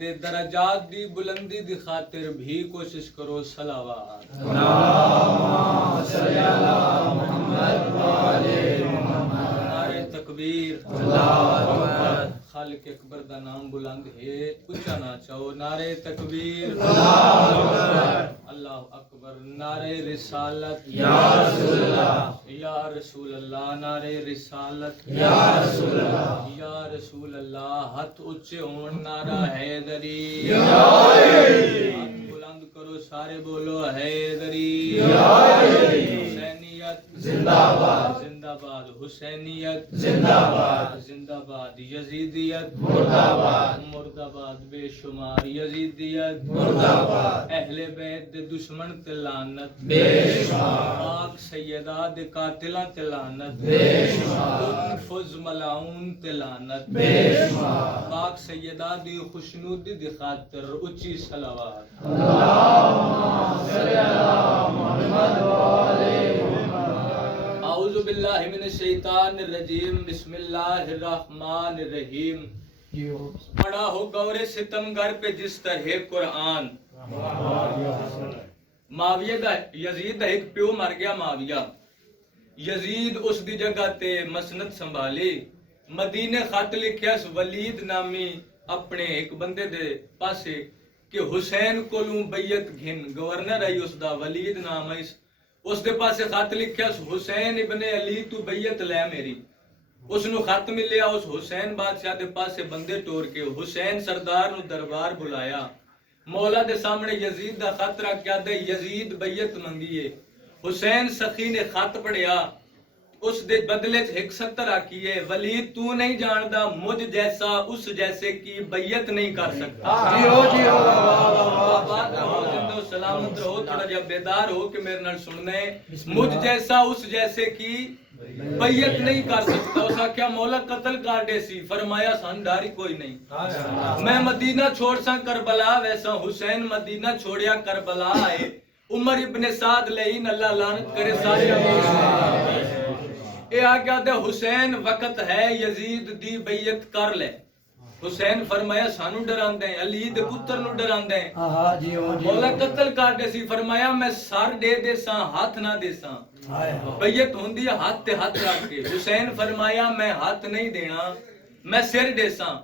دے درجات دی بلندی دی خاطر بھی کوشش کرو صلوات اللہم صلی علی محمد وآل محمد نعرہ تکبیر اللہ اکبر خالق اکبر دا نام بلند ہے اچھا نہ چاہو نعرہ تکبیر اللہ اکبر اللہ اکبر نعرہ رسالت یا رسول اللہ یا رسول اللہ نعرہ رسالت یا رسول اللہ یا رسول اللہ ہاتھ اونچے ہون نعرہ حیدری ہاتھ بلند کرو سارے بولو حیدری حسینیت زندہ باد زندہ باد حسینیت زندہ باد زندہ باد یزیدیت مرد آباد مرد آباد بے شمار یزیدیت مرد آباد اہل بیت دے دشمن تے لعنت بے شمار پاک سیدہ دے قاتلاں تے لعنت بے شمار فز ملعون تے لعنت بے شمار پاک سیدہ دی خوشنودی دی خاطر اچھی صلوات اللہم صلی علی محمد وآل اعوذ باللہ من الشیطان الرجیم بسم اللہ الرحمن الرحیم پڑھا ہو گور ستمگر پہ جس طرح قرآن معاویہ دا یزید دا ایک پیو مر گیا معاویہ یزید اس دی جگہ تے مسند سنبھالی مدینے خط لکھیا اس ولید نامی اپنے ایک بندے دے پاسے کہ حسین کولوں بیعت گھن گورنر ہے اس دا ولید نام ہے اس دے پاسے خط لکھیا اس حسین ابن علی تو بیعت لے میری اس نو خط ملیا اس حسین بادشاہ دے پاسے بندے ٹور کے حسین سردار نو دربار بلایا مولا دے سامنے یزید دا خط رکھ کے دے یزید بیعت منگیے حسین سخی نے خط پڑھیا اس دے بدلے 170 آکیے ولید تو نہیں جاندا مجھ جیسا اس جیسے کی بیعت نہیں کر سکتا بات رہو زندہ سلامت رہو تھوڑا جب بیدار ہو کہ میرے نال سننے مجھ جیسا اس جیسے کی بیعت نہیں کر سکتا اس نے کیا مولا قتل کر دے سی فرمایا سانداری کوئی نہیں میں مدینہ چھوڑ سا کربلا ویسا حسین مدینہ چھوڑیا کربلا آئے عمر ابن سعد لئین اللہ لعنت کرے سارے اے آگیا دے حسین وقت ہے یزید دی بیعت کر لے حسین فرمایا سانو ڈران دیں علی دے پتر نو ڈران دیں مولا قتل کر دے سی فرمایا میں سر دے دے ساں ہاتھ نہ دے ساں بیعت ہوندی ہے ہاتھ تے ہاتھ رکھ کے حسین فرمایا میں ہاتھ نہیں دینا میں سر دے ساں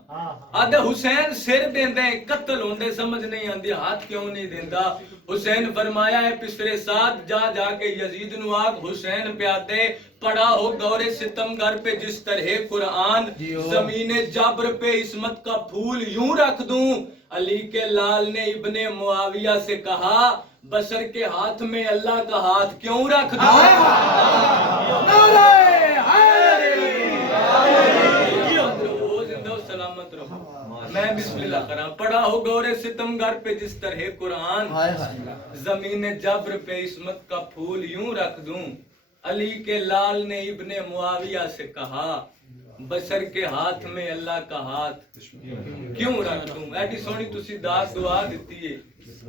آدھے حسین سر دیندے قتل ہوندے سمجھ نہیں آندی ہاتھ کیوں نہیں دیندا حسین فرمایا ہے پسرے ساتھ جا جا کے یزید نو آگ حسین پیاتے پڑھا ہو دور ستمگر پہ جس طرح قرآن زمین جبر پہ عصمت کا پھول یوں رکھ دوں علی کے لال نے ابن معاویہ سے کہا بشر کے ہاتھ میں اللہ کا ہاتھ کیوں رکھ دوں سلامت رہو میں بسم اللہ کرا پڑھا ہو گور ستمگر پہ جس طرح قرآن زمین جبر پہ عصمت کا پھول یوں رکھ دوں علی کے لال نے ابن معاویہ سے کہا بشر کے ہاتھ میں اللہ کا ہاتھ کیوں رکھ دوں ایڈی سونی تسی داد دعا دیتی ہے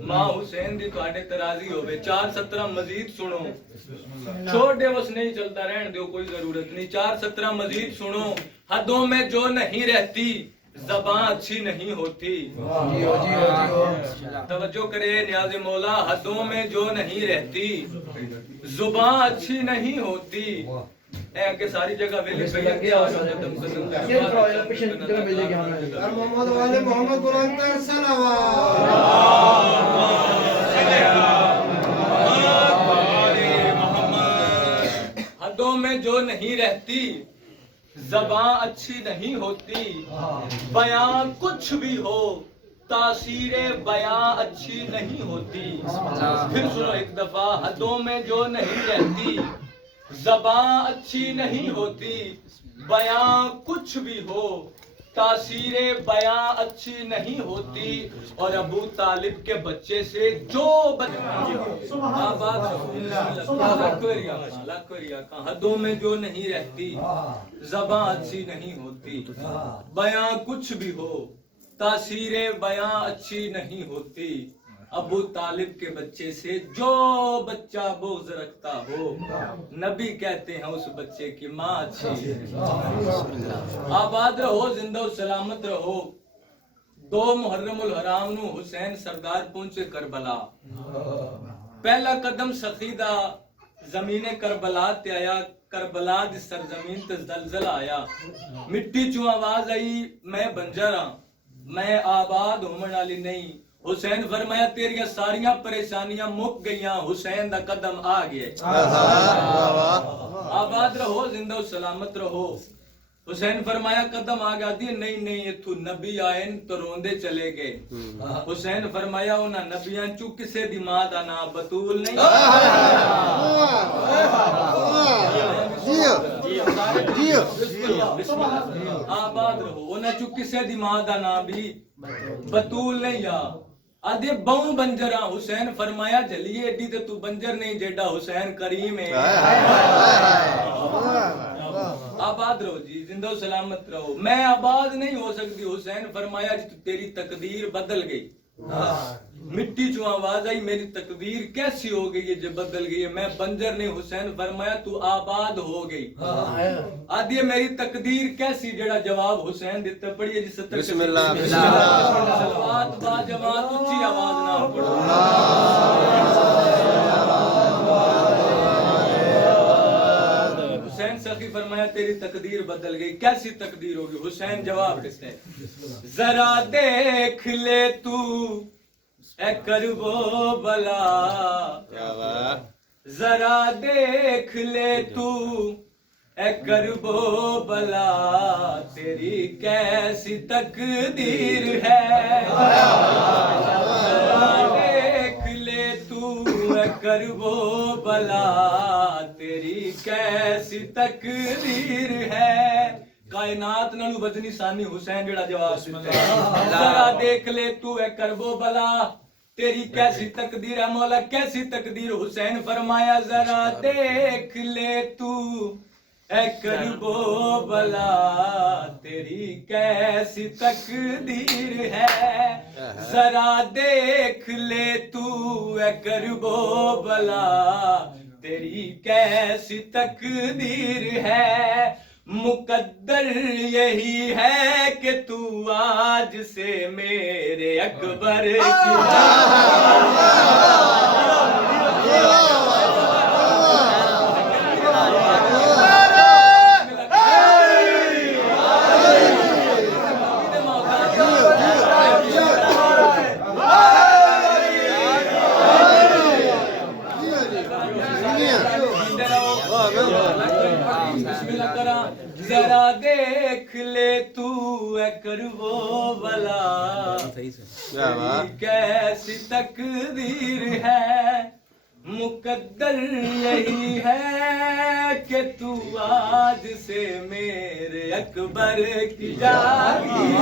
ماں حسین دی تو آڈے ترازی ہوئے 4:17 مزید سنو چھوڑ دے اس نہیں چلتا رہن دیو کوئی ضرورت نہیں 4:17 مزید سنو حدوں میں جو نہیں رہتی زبان اچھی نہیں ہوتی توجہ کرے نیاز مولا حدوں میں جو نہیں رہتی زبان اچھی نہیں ہوتی اے کہ ساری جگہ ویلی پہ کیا محمد والے محمد قرآن کا صلوات حدوں میں جو نہیں رہتی زبان اچھی نہیں ہوتی بیان کچھ بھی ہو تاثیر بیان اچھی نہیں ہوتی پھر سنو ایک دفعہ حدوں میں جو نہیں رہتی زبان اچھی نہیں ہوتی بیان کچھ بھی ہو تاثیر بیان اچھی نہیں ہوتی اور ابو طالب کے بچے سے جو حدوں میں جو نہیں رہتی زبان اچھی نہیں ہوتی بیان کچھ بھی ہو تاثیر بیان اچھی نہیں ہوتی ابو طالب کے بچے سے جو بچہ بغض رکھتا ہو نبی کہتے ہیں اس بچے کی ماں اچھی ہے آباد رہو زندہ و سلامت رہو 2 محرم الحرام نو حسین سردار پہنچے کربلا پہلا قدم سخی دا زمین کربلا تے آیا کربلا دی سرزمین تے زلزلہ آیا مٹی چوں آواز آئی میں بنجر ہاں میں آباد ہومن والی نہیں حسین فرمایا تیریاں ساریاں پریشانیاں مک گئیاں حسین دا قدم آ گیا آباد رہو زندہ و سلامت رہو حسین فرمایا قدم آ گیا دی نہیں نہیں اتھو نبی آئین تو روندے چلے گئے حسین فرمایا انہاں نبیاں چو کسے دی ماں دا نام بطول نہیں آباد رہو انہاں چو کسے دی ماں دا نام بھی بطول نہیں یا آدھے بہوں بنجرہ حسین فرمایا جلیے ایڈی تے تو بنجر نہیں جیڈا حسین کریم ہے آباد رہو جی زندہ و سلامت رہو میں آباد نہیں ہو سکتی حسین فرمایا جی تیری تقدیر بدل گئی مٹی جو آواز آئی میری تقدیر کیسی ہو گئی ہے جو بدل گئی ہے میں بنجر نہیں حسین فرمایا تو آباد ہو گئی آدھی میری تقدیر کیسی جڑا جواب حسین دیتا پڑی ہے جس طرح بسم اللہ صلوات با جماعت اچھی آواز نہ پڑھو حسین سخی فرمایا تیری تقدیر بدل گئی کیسی تقدیر ہوگی حسین جواب دیتے ہیں ذرا دیکھ لے تو اے کربو بلا ذرا دیکھ لے تو اے کربو بلا تیری کیسی تقدیر ہے ذرا دیکھ لے تو اے کربو بلا تیری کیسی تقدیر ہے کائنات نالو وزنی ثانی حسین جڑا جواب دیتا ہے ذرا دیکھ لے تو اے کربو بلا تیری کیسی تقدیر ہے مولا کیسی تقدیر حسین فرمایا ذرا دیکھ لے تو اے کربو بلا تیری کیسی تقدیر ہے ذرا دیکھ لے تو اے کربو بلا تیری کیسی تقدیر ہے مقدر یہی ہے کہ تو آج سے میرے اکبر کی ذرا دیکھ لے تو اے کربو بلا تیری کیسی تقدیر ہے مقدر یہی ہے کہ تو آج سے میرے اکبر کی جاگی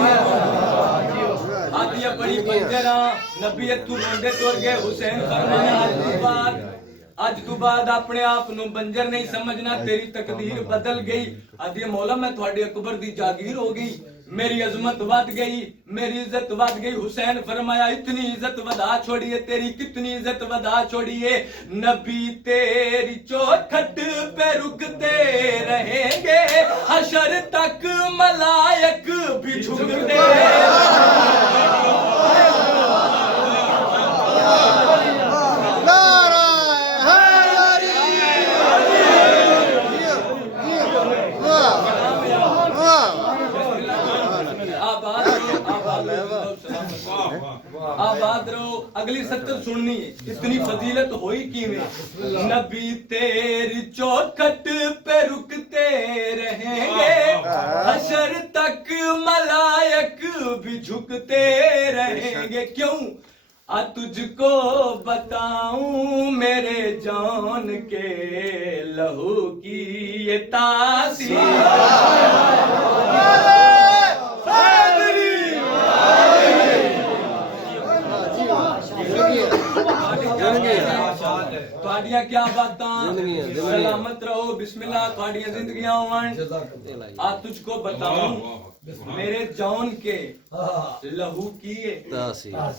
آدھی بڑی بنجرہ نبیت تو روندے توڑ گئے حسین فرمایا آج تو بعد اپنے آپ نو بنجر نہیں سمجھنا تیری تقدیر بدل گئی آدھی مولا میں تھوڑی اکبر دی جاگیر ہو گئی میری عظمت ود گئی میری عزت ود گئی حسین فرمایا اتنی عزت ودا چھوڑیے تیری کتنی عزت ودا چھوڑیے نبی تیری چوکھٹ پہ رکتے رہیں گے حشر تک ملائک بھی جھکتے آباد رہو اگلی سطر سننی اتنی فضیلت ہوئی کیویں نبی تیری چوکھٹ پہ رکتے رہیں گے حشر تک ملائک بھی جھکتے رہیں گے کیوں تجھ کو بتاؤں میرے جان کے لہو کی یہ تاثیر تھوڑیاں کیا باتاں سلامت رہو بسم اللہ تھوڑیاں زندگیاں ہوئیں تجھ کو بتاؤں میرے جان کے لہو کی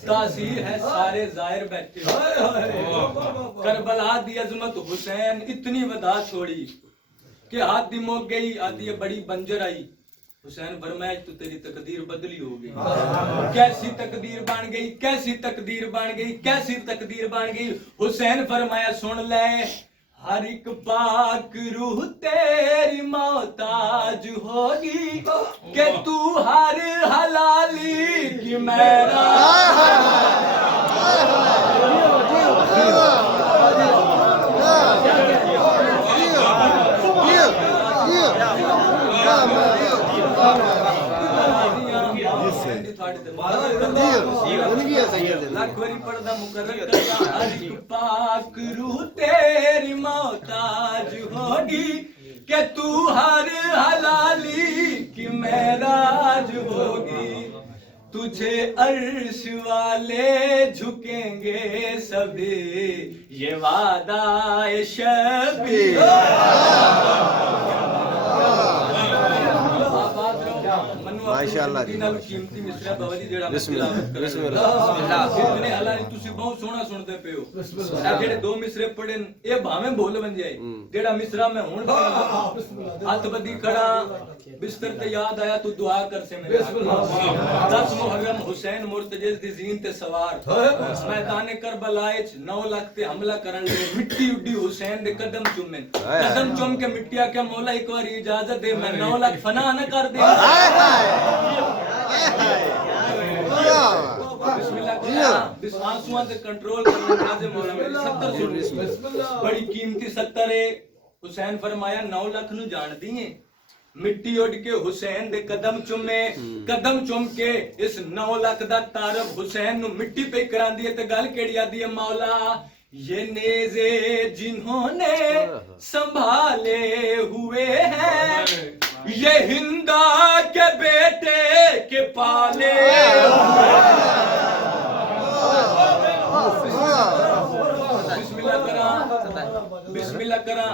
تاثیر ہے سارے ظاہر بیٹھے کربلا دی عظمت حسین اتنی ودا چھوڑی کہ ہاتھ دی موک گئی آدھی بڑی بنجر آئی حسین فرمایا تو تیری تقدیر بدلی ہو گئی. کیسی تقدیر بن گئی, کیسی تقدیر بن گئی, کیسی تقدیر بن گئی. حسین فرمایا سن لے, ہر ایک پاک روح تیری محتاج ہوگی کہ تو ہر حلالی کی میرا پاک روح تیری محتاج ہوگی کہ تو ہر حلالی کی معراج ہوگی. تجھے عرش والے جھکیں گے سبھی, یہ وعدہ شبی. ماشاءاللہ بسم اللہ. تسی بہت سونا سنتے پے ہو. اے جڑے دو مصرے پڑھے اے بھاویں بول بن جائے. جیڑا مصرا میں ہن ہاتھ بدی کھڑا بستر تے یاد آیا تو دعا کر سے میرے. 10 محرم حسین مرتجز دی زین تے سوار میدان کربلا وچ 9 لاکھ تے حملہ کرن لگے. مٹی اڈی حسین دے قدم چومن, قدم چوم کے مٹیا کہ مولا ایک بار اجازت دے میں 9 لاکھ فنا نہ کر دے. بسم اللہ کرنا بس آنسواں تے کنٹرول کرنا ناز مولا میری 70 سن بڑی قیمتی 70 ہے. حسین فرمایا 9 لاکھ نو جان دیے. مٹی اڑ کے حسین دے قدم چومے, قدم چوم کے اس 9 لاکھ دا تعارف حسین نو مٹی پہ کران دی تے گل کیڑی آدی ہے مولا یہ نیزے جنہوں نے سنبھالے ہوئے ہیں یہ ہندا کے بیٹے کے پالے بسم اللہ کرا, بسم اللہ کرا.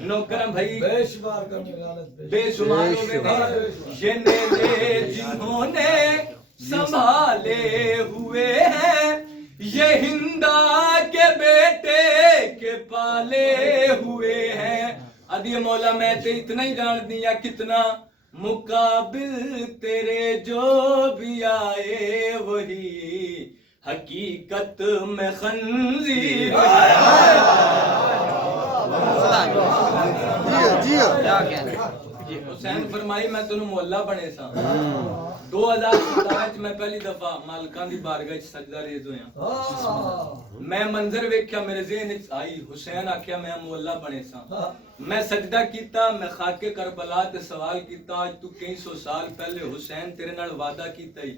نوکرم بھائی بے شمار ہوئے یہ نیزے جنہوں نے سنبھالے ہوئے ہیں یہ ہندا کے بیٹے کے پالے ہوئے ہیں. ادی مولا میں تے اتنا ہی جان دیا کتنا مقابل تیرے جو بھی آئے وہی حقیقت میں خنزیر. حسین فرمائی میں تنوں مولا بنے سا. 2017 میں پہلی دفعہ مالکان دی بارگاہ سجدہ ریز ہویا. میں منظر ویکھیا میرے ذہن وچ آئی. حسین آکھیا میں مولا بنے سا. میں سجدہ کیتا, میں خاک کربلا تے سوال کیتا اج تو کئی سو سال پہلے حسین تیرے نال وعدہ کیتا ہی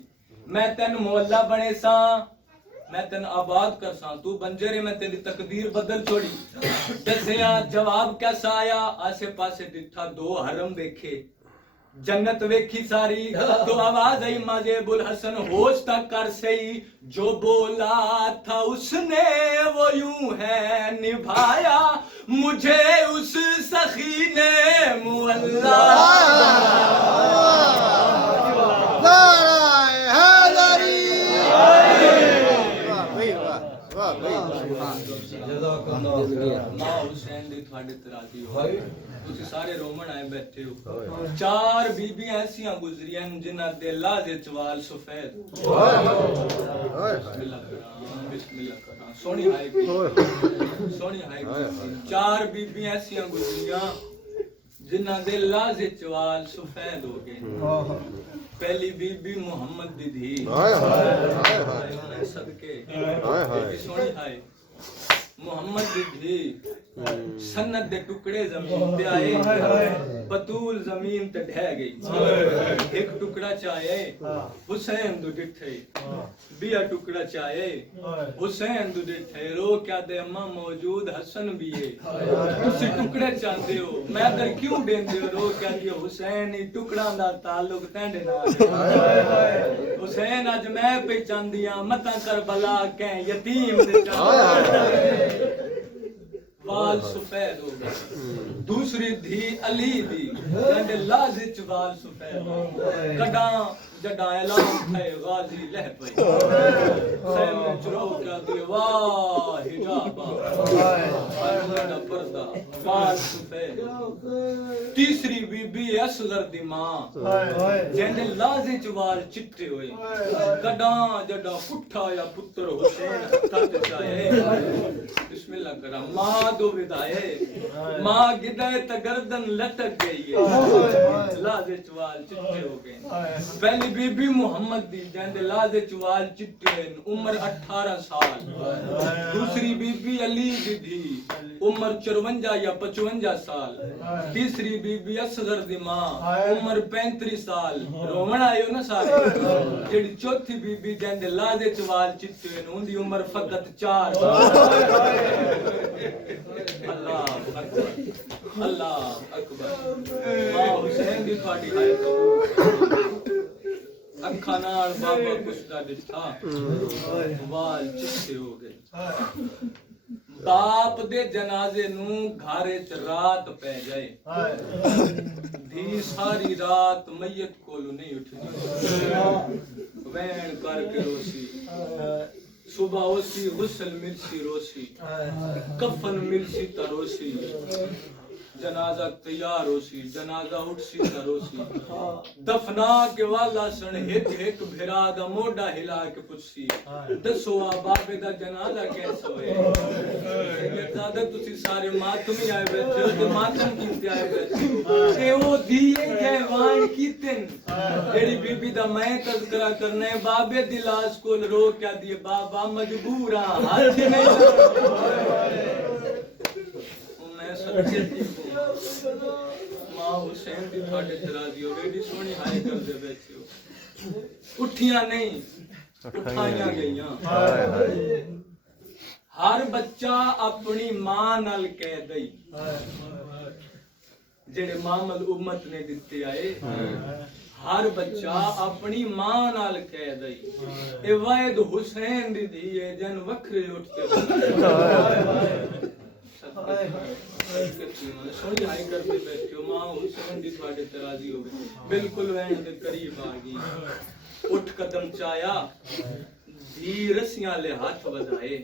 میں تین مولا بنے سا, میں تین آباد کر سا, تو بنجرے میں تیری تقدیر بدل چھوڑی. دسیا جواب کیسا آیا, آسے پاسے ڈٹھا 2 حرم دیکھے, جنت ویکھی ساری, تو آواز آئی ماجب الحسن ہوش تک کر سہی, جو بولا تھا اس نے وہ یوں ہے نبھایا, مجھے اس سخی نے مولا. ماں حسین دی تھوڑے تراضی ہو, تسی سارے رومن آئے بیٹھے ہو. 4 بیبیاں ایسیاں گزریاں جنہاں دے لاز چوال سفید. بسم اللہ کرام, بسم اللہ کرام. سونی ہائے کی, سونی ہائے کی. 4 بیبیاں ایسیاں گزریاں جنہاں دے لاز چوال سفید ہو گئے. پہلی بی بی محمد دی دھی صدقے سونی ہائے محمد دی دھی سنت دے ٹکڑے زمین تے آئے, بطول زمین تے ڈھہ گئی. ایک ٹکڑا چاہے حسین دو ڈٹھے, بیا ٹکڑا چاہے حسین دو ڈٹھے. رو کیا دے اماں موجود حسن بھی ہے, تسی ٹکڑے چاہتے ہو میں در کیوں دیندے ہو. رو کیا دے حسین ہی ٹکڑاں دا تعلق تینڈے نال. حسین اج میں پہچاندیاں متا کربلا کہیں یتیم دے چاہتے وال سفید ہو گئے. دوسری دھی علی دی کنڈے لازچ وال سفید کڈاں جڈا اعلان ہے غازی لہ پئی خیمے چرو کیا دی واہ حجابا واہ پردہ بال سفید تیسری بی بی اصغر دی ماں جن لازے چوال چٹے ہوئے کڈاں جڈا پٹھا یا پتر حسین تھت چائے بسم اللہ کرا ماں دو ودائے ماں گدائے تا گردن لٹک گئی ہے لازے چوال چٹے ہو گئے پہلی بی بی محمد دی جن لازے چوال چٹے ہیں عمر 18 سال دوسری بی بی علی دی عمر 54 یا 55 سال تیسری بی بی اصغر دی ماں عمر 35 سال رومن آئیو نا سارے جڑی چوتھی بی بی جن لازے چوال چٹے ہیں ان دی عمر فقط 4 سال اللہ اکبر اللہ اکبر ماں حسین دی تھوڑی ہائے قبول اکھا نال بابا کچھ دا دٹھا وال چٹے ہو گئے باپ دے جنازے نو گھارے چ رات پہ جائے دھی ساری رات میت کولو نہیں اٹھدی وین کر کے روسی صبح ہوسی غسل ملسی روسی کفن ملسی تروسی جنازہ تیار ہوسی جنازہ اٹھسی تروسی دفنا کے والا سن ہک ہک بھرا دا موڈا ہلا کے پچھسی دسو بابے دا جنازہ کیسا ہوئے سیدزادہ تسی سارے ماتم ہی آئے بیٹھے ہو تے ماتم کیتے آئے بیٹھے ہو اے وہ دیئے جیوان کیتن جیڑی بی بی دا میں تذکرہ کرنے بابے دلاس کو رو کیا دیئے بابا مجبورا ہاتھ نہیں ماں حسین دی تھاڑے ترازی ہو بیٹی سونی ہائے کر دے بیٹھے ہو اٹھیاں نہیں اٹھائیاں گئیاں ہر بچہ اپنی ماں نال کہہ دئی جڑے مامل امت نے دیتے آئے ہر بچہ اپنی ماں نال کہہ دئی اے وائد حسین دی دیئے جن وکھرے اٹھتے سونی ہائی کرتے بیٹھے ہو ماں حسین دی تھوڑے ترازی ہو گئی بالکل وین دے قریب آگئی اٹھ قدم چایا دھی رسیاں لے ہاتھ بدھائے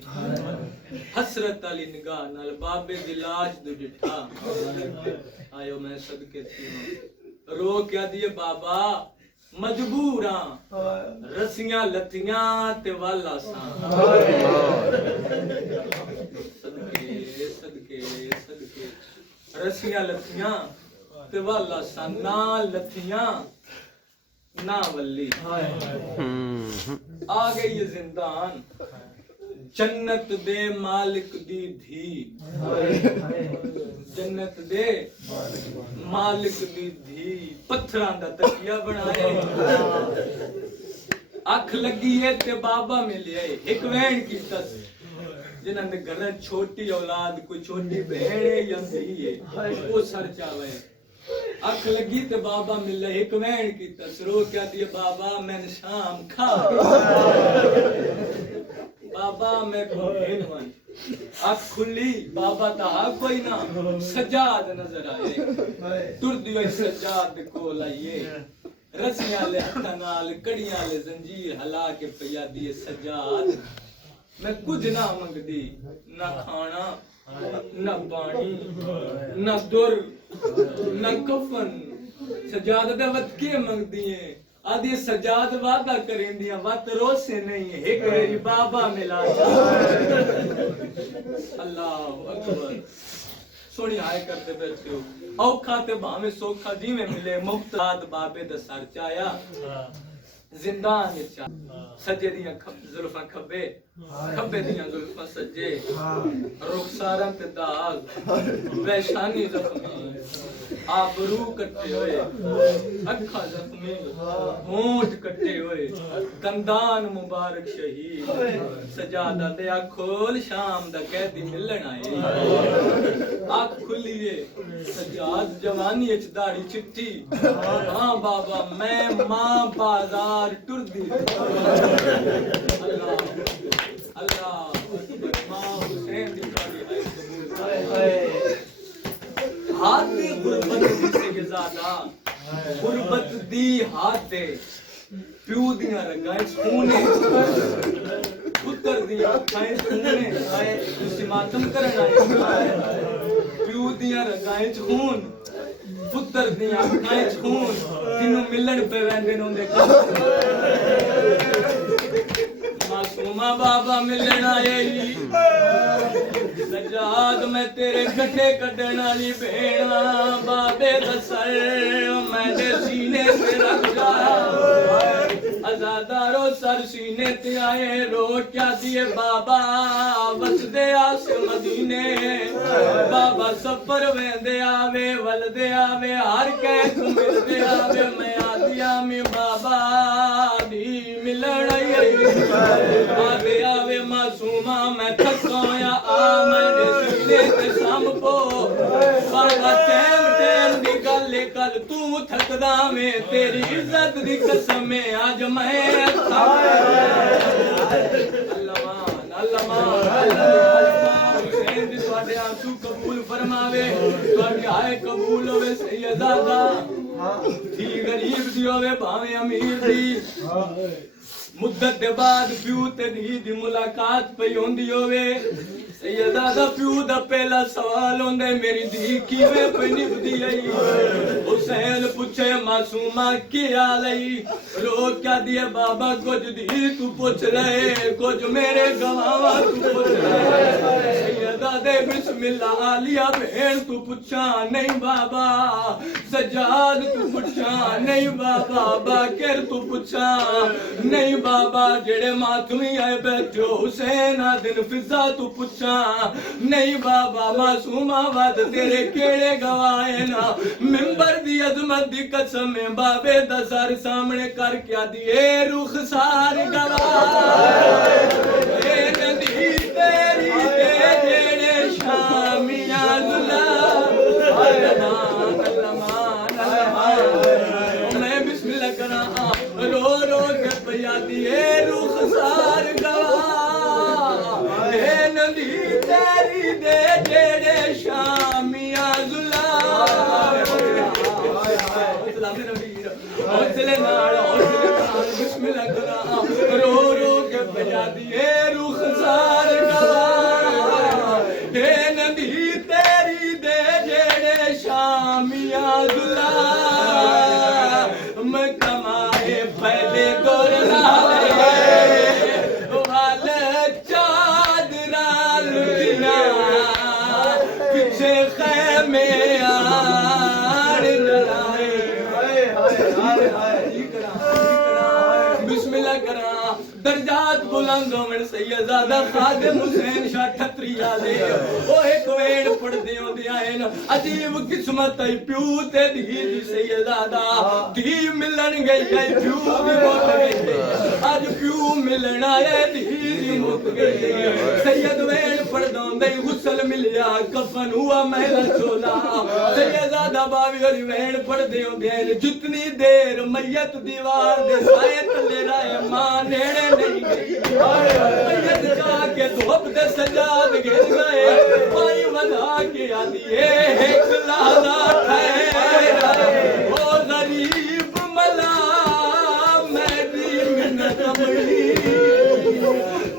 حسرت علی نگاہ نال بابے دلاش دو ڈٹھا آئیو میں صدقے تھی رو کیا دیئے بابا مجبوراں رسیاں لتیاں تے والا ساں صدقے رسیاں لتیاں تے والا ساں نہ لتیاں نہ ولی آ گئی یہ زندان جنت دے مالک دی دھی جنت دے مالک دی دھی پتھران دا تکیہ بنائے اکھ لگی ہے تے بابا ملے ایک وین کی تس جنہاں دے گھر چھوٹی اولاد کوئی چھوٹی بہنے یا دھی ہے وہ سر چاوے اکھ لگی تے بابا ملے ایک وین کی تس رو کیا دیئے بابا میں شام کھا بابا میں بھین ون اکھ کھلی بابا تا کوئی نہ سجاد نظر آئے تر دیو سجاد کو لائیے رسیاں لے ہتھنال کڑیاں لے زنجیر ہلا کے پیا دیے سجاد میں کچھ نہ منگ دی نہ کھانا نہ پانی نہ در نہ کفن سجاد دے وقت کے منگ دیئے آدھی سجاد وعدہ کریں دیا وقت رو سے نہیں ہے ایک میری بابا ملا اللہ اکبر سونی آئے کرتے بیٹھے ہو اوکھا تے بھامے سوکھا جی میں ملے مختاد بابے دا سر چایا زندان چایا سجے دیاں ظلفاں کھبے کھبے دیاں ظلفاں سجے رخساراں تے داغ پیشانی زخمی آبرو کٹے ہوئے اکھا زخمی ہونٹ کٹے ہوئے دندان مبارک شہید سجادہ دے کھول شام دا قیدی ملن آئے آنکھ کھلیے سجاد جوانی اچ داڑھی چٹی ہاں بابا میں ماں بازار ٹر دی اللہ اللہ ماں حسین دی داڑھی ہائے ہاتھ دی غربت دی سے زیادہ غربت دی ہاتھ دے پیو دیاں رگاں وچ خون ہے پتر دیاں اکھاں وچ خون ہے تسی ماتم کرن آئے پیو دیاں رگاں وچ خون پتر دیاں اکھاں وچ خون تینوں ملن پہ ویندے نوں دے معصومہ بابا ملن آئے سجاد میں تیرے گھٹے کڈن والی بھیڑا بابے دا سر میں نے سینے سے رکھ جا ازادارو سر سینے تے آئے رو کیا دیے بابا وسدے آس مدینے بابا سفر ویندے آوے ولدے آوے ہر کہہ ملدے آوے میں آدیا میں بابا دی ملن آئی آوے آوے معصومہ میں تھکایا آ میں نے سینے تے سام پو بابا ٹیم ٹیم دی گل کل تو تھکدا میں تیری عزت دی قسم میں آج میں حسین دی تواڈے آنسو قبول فرماوے تواڈی آئے قبول ہوے سیدادہ تھی غریب دی ہوے بھاویں امیر دی مدت دے بعد پیو تے دھی دی ملاقات پئی ہوندی ہوے سیدادہ پیو دا پہلا سوال ہوندے میری دھی کیویں پئی نبھدی آئی حسین پوچھے معصومہ کی حال آئی رو کیا دیے بابا کچھ دھی تو پوچھ رہے کچھ میرے گواہ تو پوچھ رہے سیدادہ بسم اللہ علیہ بہن تو پوچھا نہیں بابا سجاد تو پوچھا نہیں بابا باکر تو پوچھا نہیں بابا جڑے ماتمی آئے بیٹھو حسین آدن فضا تو پوچھا نہیں بابا معصومہ وعد تیرے کیڑے گواہیں نا ممبر دی عظمت دی قسم میں بابے دا سر سامنے کر کیا دیے رخسار گواہ اے ندی تیری دے جڑے شامیاں للا علمان علمان علمان میں بسم اللہ کرا رو رو کے پیا دیے رخسار گواہ اے ندی تیری دے جڑے شامیاں للا حوصلے نال بسم اللہ کرا رو رو کے بجا دیے رخسار گواہ اے ندی تیری دے جڑے شامیاں دلا میں کمائے پہلے دور لالے وال چادرا لٹنا پیچھے خیمے آڑ جلائے بسم اللہ کرا درجات بلند ہومن سیدزادہ خادم حسین شاہ ٹھتری آلے وہ ایک ویڑ پڑھ دیوں دیا ہے عجیب قسمت ہے پیو تے دھی دی سیدزادہ دھی ملن گئی ہے پیو بھی موت گئی ہے آج پیو ملن آئے دھی دی موت گئی ہے سید ویڑ پڑھ دوں دے غسل ملیا کفن ہوا محلہ چولا سیدزادہ باوی اور ویڑ پڑھ دیوں دیا ہے جتنی دیر میت دیوار دے سائے تلے رائے ماں نیڑے نہیں گئی میت جا کے دھوپ دے سجاد گر گئے پائی ودا کے آدھیے ایک لحظہ ٹھہرا وہ غریب ملا میری منت ملی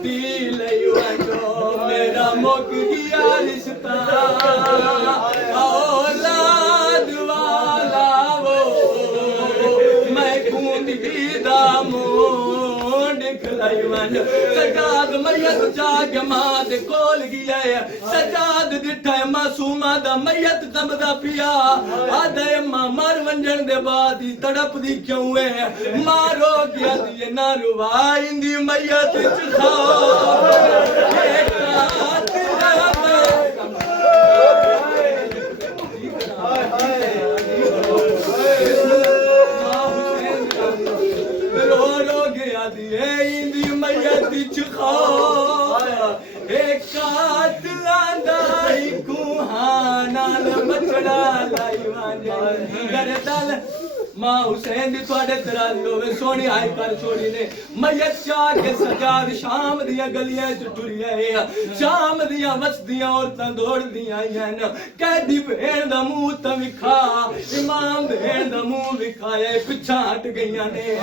دل جو میرا مک گیا رشتہ اولاد والا وہ میں کھوندی دامون کھلائی من سجاد میت جاگ ماں دے کول گیا ہے سجاد دٹھا ہے معصومہ دا میت کمدا پیا آدھے ماں مر ونجن دے بعد ہی تڑپ دی کیوں ہے مارو گیا دیئے نہ روائیں دی میت چکھاؤ ایک قاتل رو رو گیا دیئے دی میت چکھاؤ ایک قاتل آندائی کوہانا بچ ٹکڑا لائی وانجے گرے دل ماں حسین دی تواڈے تراضی ہوے سونی آئی کر چھوڑی نے میت چاہ کے سجاد شام دیاں گلیاں چ ٹری آئے شام دیاں وسدیاں عورتاں دوڑ دیاں آئیاں قیدی بھیڑ دا منہ تے وکھا امام بھیڑ دا منہ وکھایا پچھا ہٹ گئیاں نے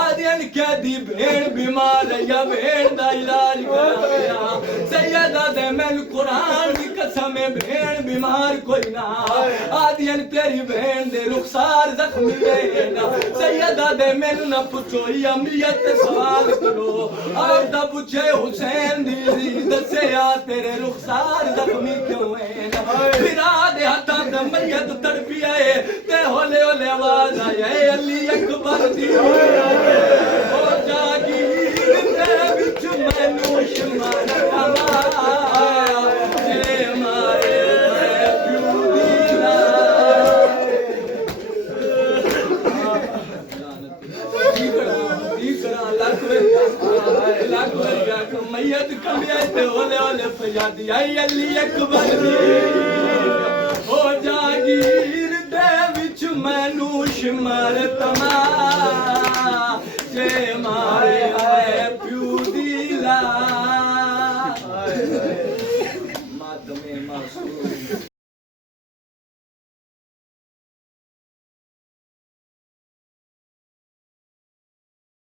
آدیاں قیدی بھیڑ بیمار ہے یا بھیڑ دا علاج کرایا سیدہ دے مل قرآن دی قسم بھیڑ بیمار کوئی نہ آدیاں تیری بھیڑ دے رخسار زخمی ہے سیدہ دے میں نہ پوچھو یا امیت سوال کرو آپ دا پوچھے حسین دی دسے یا تیرے رخسار زخمی کیوں ہیں پھرا دے ہاتھا دے میت تڑپی آئے تے ہولے ہولے آواز آئے علی اکبر دی ہو جاگیر تے بچ میں نوش مارا جے مارے پیو دینا میت کمیاں تے ہولے ہولے فریادی آئی علی اکبر دی ہو جاگیر دے وچ مینوں شمار تما جے مارے پیو دی لا